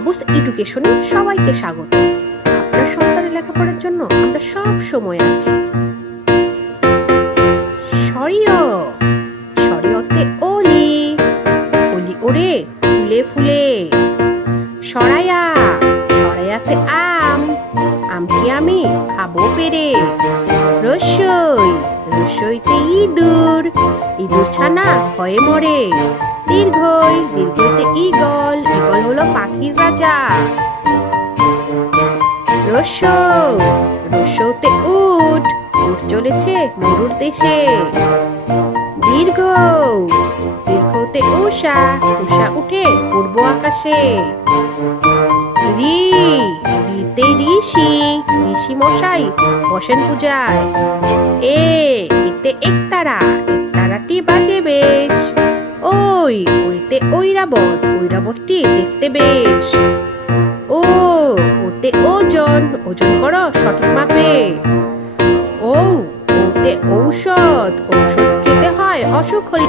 বাবুস এডুকেশনে সবাইকে স্বাগত। আপনার সন্তানের লেখাপড়ার জন্য আমরা সব সময় আছি। সরিয়, সরিয়তে ওলি ওলি ওরে ফুলে ফুলে। সরায়া, সরায়াতে আম আমটি আমি খাব পেরে। রসই, রসইতে ইঁদুর ইঁদুর ছানা ভয়ে মরে। দীর্ঘই দীর্ঘইতে রাজা। রসৌ রসৌতে উট উট চলেছে মরুর দেশে। দীর্ঘ, দীর্ঘতে উষা উষা উঠে পূর্ব আকাশে। রি, রিতে ঋষি ঋষি মশাই বসেন পূজায়। এ এতে একতারা। ওইতে ঐরাবত, ঐরাবতটি দেখতে বেশ। ও, ওতে ওজন ওজন করো সঠিক মাপে। ও, ওতে ঔষধ ঔষধ খেতে হয় অসুখ হলে